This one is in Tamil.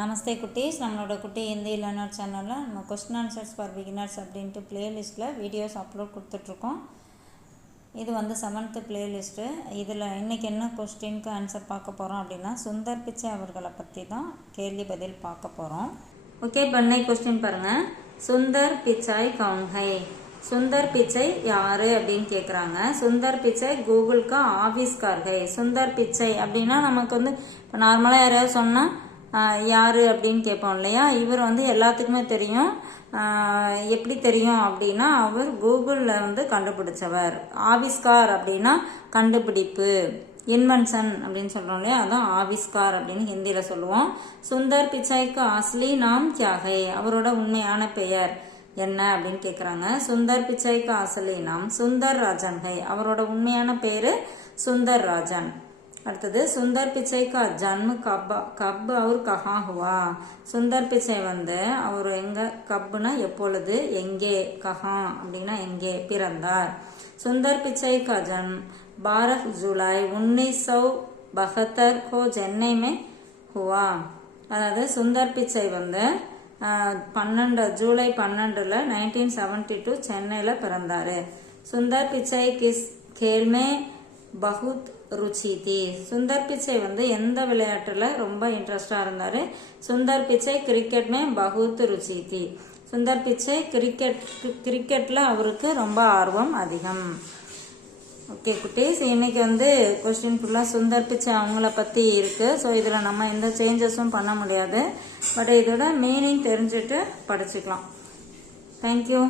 நமஸ்தே குட்டீஸ், நம்மளோட குட்டி ஹிந்தி லேர்னர் சேனலில் நம்ம கொஸ்டின் ஆன்சர்ஸ் ஃபார் பிகினர்ஸ் அப்படின்ட்டு பிளேலிஸ்ட்டில் வீடியோஸ் அப்லோட் கொடுத்துட்ருக்கோம். இது வந்து 7th பிளேலிஸ்ட்டு. இதில் இன்றைக்கி என்ன கொஸ்டினுக்கு ஆன்சர் பார்க்க போகிறோம் அப்படின்னா, சுந்தர் பிச்சை அவர்களை பற்றி தான் கேள்வி பதில் பார்க்க போகிறோம். ஓகே, பண்ணை கொஸ்டின் பாருங்கள். Sundar Pichai gown high? சுந்தர் பிச்சை யார் அப்படின்னு கேட்குறாங்க. சுந்தர் பிச்சை கூகுளுக்கு ஆஃபீஸ்கார் ஹை. சுந்தர் பிச்சை அப்படின்னா நமக்கு வந்து இப்போ நார்மலாக யாராவது சொன்னால் யார் அப்படின்னு கேட்போம் இல்லையா. இவர் வந்து எல்லாத்துக்குமே தெரியும். எப்படி தெரியும் அப்படின்னா, அவர் கூகுளில் வந்து கண்டுபிடிச்சவர். ஆவிஸ்கார் அப்படின்னா கண்டுபிடிப்பு, இன்வென்ஷன் அப்படின்னு சொல்கிறோம் இல்லையா, அதான் ஆவிஸ்கார் அப்படின்னு ஹிந்தியில் சொல்லுவோம். சுந்தர் பிச்சைக்கு அஸ்லி நாம் கியா ஹை? அவரோட உண்மையான பெயர் என்ன அப்படின்னு கேட்குறாங்க. சுந்தர் பிச்சைக்கு அஸ்லி நாம் சுந்தர் ராஜன் ஹை. அவரோட உண்மையான பேர் சுந்தர் ராஜன். அடுத்தது, சுந்தர் பிச்சை கா ஜன்ம கப் அவர் கஹா ஹுவா? சுந்தர் பிச்சை வந்து அவர் எங்க, கப்புனா எப்பொழுது, எங்கே, கஹா அப்படின்னா எங்கே பிறந்தார். சுந்தர் பிச்சை கா ஜன்ம் 12 ஜூலை 1972 को चेन्नई में हुआ. அதாவது சுந்தர் பிச்சை வந்து 12 ஜூலை 12 1972 சென்னையில் பிறந்தார். சுந்தர் பிச்சை கிஸ் खेल में बहुत ருச்சி தி? சுந்தர் பிச்சை வந்து எந்த விளையாட்டில் ரொம்ப இன்ட்ரெஸ்டாக இருந்தார்? சுந்தர் பிச்சை கிரிக்கெட் மே பகுத் ருச்சி தி. சுந்தர் பிச்சை கிரிக்கெட்டில் அவருக்கு ரொம்ப ஆர்வம் அதிகம். ஓகே குட்டீஸ், இன்னைக்கு வந்து கொஸ்டின் ஃபுல்லாக சுந்தர் பிச்சை அவங்கள பற்றி இருக்குது. ஸோ இதில் நம்ம எந்த சேஞ்சஸும் பண்ண முடியாது. பட் இதோட மீனிங் தெரிஞ்சுட்டு படிச்சுக்கலாம். தேங்க்யூ.